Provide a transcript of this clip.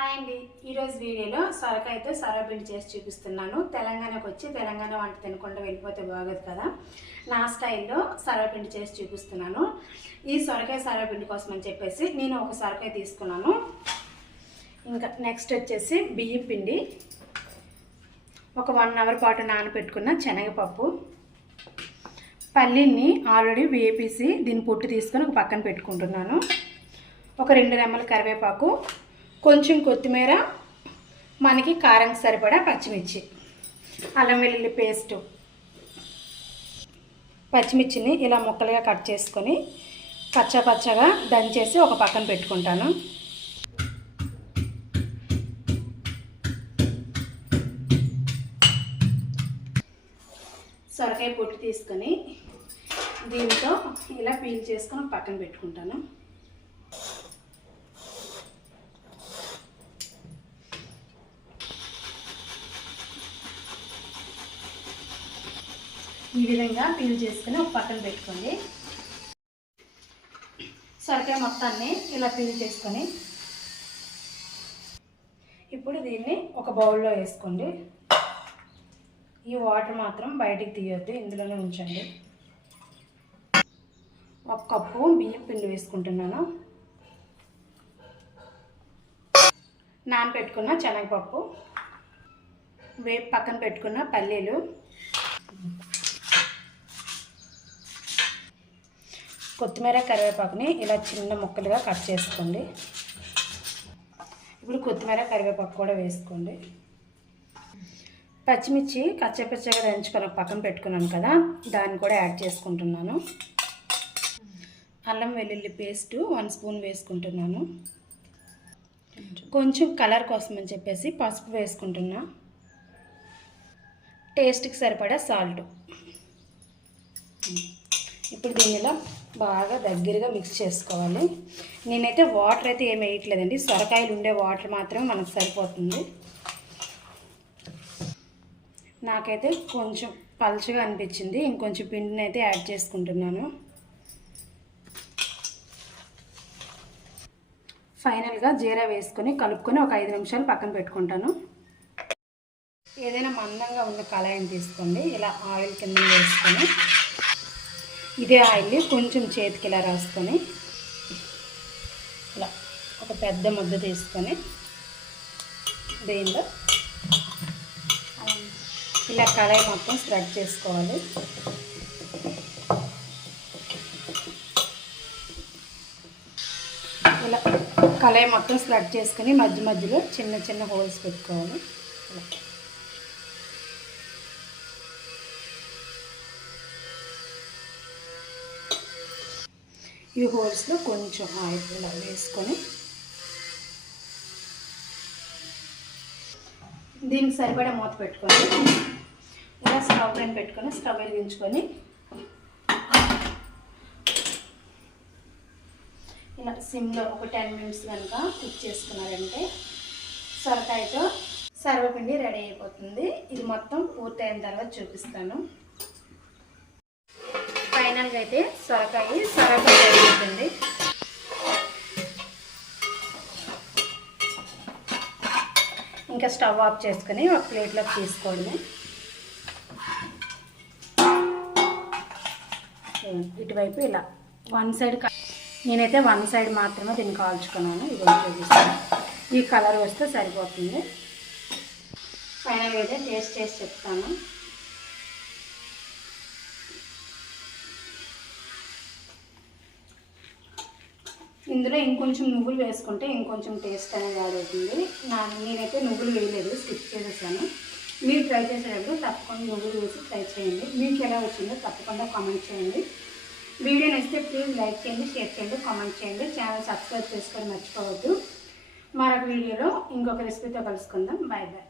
Hi అండి. ఈరోజు వీడియోలో సొరకాయతో సొరపిండి చేసి చూపిస్తున్నాను. తెలంగాణకు వచ్చి తెలంగాణ వంట తినకుండా వెళ్ళిపోతే బాగోదు కదా. నా స్టైల్లో సొరపిండి చేసి చూపిస్తున్నాను. ఈ సొరకాయ సొరపిండి కోసం అని చెప్పేసి నేను ఒక సొరకాయ తీసుకున్నాను. ఇంకా నెక్స్ట్ వచ్చేసి బియ్యం పిండి. ఒక వన్ అవర్ పాటు నానబెట్టుకున్న శనగపప్పు. పల్లీని ఆల్రెడీ వేపేసి దీన్ని పొట్టు తీసుకొని ఒక పక్కన పెట్టుకుంటున్నాను. ఒక రెండు రెమ్మల కరివేపాకు. కొంచెం కొత్తిమీర మనకి కారం సరిపడా పచ్చిమిర్చి అల్లం వెల్లుల్లి పేస్టు. పచ్చిమిర్చిని ఇలా ముక్కలుగా కట్ చేసుకొని పచ్చ పచ్చగా దంచేసి ఒక పక్కన పెట్టుకుంటాను. సొరకాయ పొట్టు తీసుకొని దీంతో ఇలా పీల్ చేసుకొని పక్కన పెట్టుకుంటాను. ఈ విధంగా పీల్ చేసుకుని ఒక పక్కన పెట్టుకోండి. సొరకాయ మొత్తాన్ని ఇలా పీల్ చేసుకొని ఇప్పుడు దీన్ని ఒక బౌల్లో వేసుకోండి. ఈ వాటర్ మాత్రం బయటికి తీయొద్దు ఇందులోనే ఉంచండి. ఒక కప్పు బియ్యం పిండి వేసుకుంటున్నాను. నానబెట్టుకున్న శనగపప్పు వేపు పక్కన పెట్టుకున్న పల్లీలు. కొత్తిమీర కరివేపాకుని ఇలా చిన్న ముక్కలుగా కట్ చేసుకోండి. ఇప్పుడు కొత్తిమీర కరివేపాకు కూడా వేసుకోండి. పచ్చిమిర్చి కచ్చపచ్చగా దంచుకొని పక్కన పెట్టుకున్నాను కదా దాన్ని కూడా యాడ్ చేసుకుంటున్నాను. అల్లం వెల్లుల్లి పేస్ట్ వన్ స్పూన్ వేసుకుంటున్నాను. కొంచెం కలర్ కోసం అని చెప్పేసి పసుపు వేసుకుంటున్నా. టేస్ట్కి సరిపడా సాల్ట్. ఇప్పుడు దీనిలో బాగా దగ్గరగా మిక్స్ చేసుకోవాలి. నేనైతే వాటర్ అయితే ఏమి వేయట్లేదండి. సొరకాయలు ఉండే వాటర్ మాత్రమే మనకు సరిపోతుంది. నాకైతే కొంచెం పలుచగా అనిపించింది. ఇంకొంచెం పిండిని అయితే యాడ్ చేసుకుంటున్నాను. ఫైనల్గా జీరా వేసుకొని కలుపుకొని ఒక ఐదు నిమిషాలు పక్కన పెట్టుకుంటాను. ఏదైనా మందంగా ఉన్న కళాయిని తీసుకోండి. ఇలా ఆయిల్ కింద వేసుకొని ఇదే ఆయిల్ కొంచెం చేతికి ఇలా రాసుకొని ఇలా ఒక పెద్ద ముద్ద తీసుకొని దీనిలో ఇలా కళాయి మొత్తం స్ప్రెడ్ చేసుకోవాలి. ఇలా కళాయి మొత్తం స్ప్రెడ్ చేసుకొని మధ్య మధ్యలో చిన్న చిన్న హోల్స్ పెట్టుకోవాలి. ఇలా ఈ హోల్స్లో కొంచెం ఆయిల్ ఇలా వేసుకొని దీనికి సరిపడా మూత పెట్టుకొని ఇలా స్టవ్ పైన పెట్టుకొని స్టవ్ వెలిగించుకొని ఇలా సిమ్లో ఒక టెన్ మినిట్స్ కనుక కుక్ చేసుకున్నారంటే సొరకాయతో సర్వపిండి రెడీ అయిపోతుంది. ఇది మొత్తం పూర్తయిన తర్వాత చూపిస్తాను. ఫైనల్గా అయితే సొరకాయ సొరకాయ అయిపోతుంది ఇంకా స్టవ్ ఆఫ్ చేసుకొని ఒక ప్లేట్లోకి తీసుకోండి. ఇటువైపు ఇలా వన్ సైడ్ నేనైతే వన్ సైడ్ మాత్రమే దీన్ని కాల్చుకున్నాను. ఇది చూపిస్తాను ఈ కలర్ వస్తే సరిపోతుంది. ఫైనల్ అయితే టేస్ట్ చేసి చెప్తాను. ఇందులో ఇంకొంచెం నువ్వులు వేసుకుంటే ఇంకొంచెం టేస్ట్ అనేది యాడ్ అవుతుంది. నా నేనైతే నువ్వులు వేయలేదు స్కిప్ చేసేసాను. మీరు ట్రై చేసేటప్పుడు తప్పకుండా నువ్వులు వేసి ట్రై చేయండి. మీకు ఎలా వచ్చిందో తప్పకుండా కామెంట్ చేయండి. వీడియో నచ్చితే ప్లీజ్ లైక్ చేయండి షేర్ చేయండి కామెంట్ చేయండి. ఛానల్ సబ్స్క్రైబ్ చేసుకొని మర్చిపోవద్దు. మరొక వీడియోలో ఇంకొక రెసిపీతో కలుసుకుందాం. Bye bye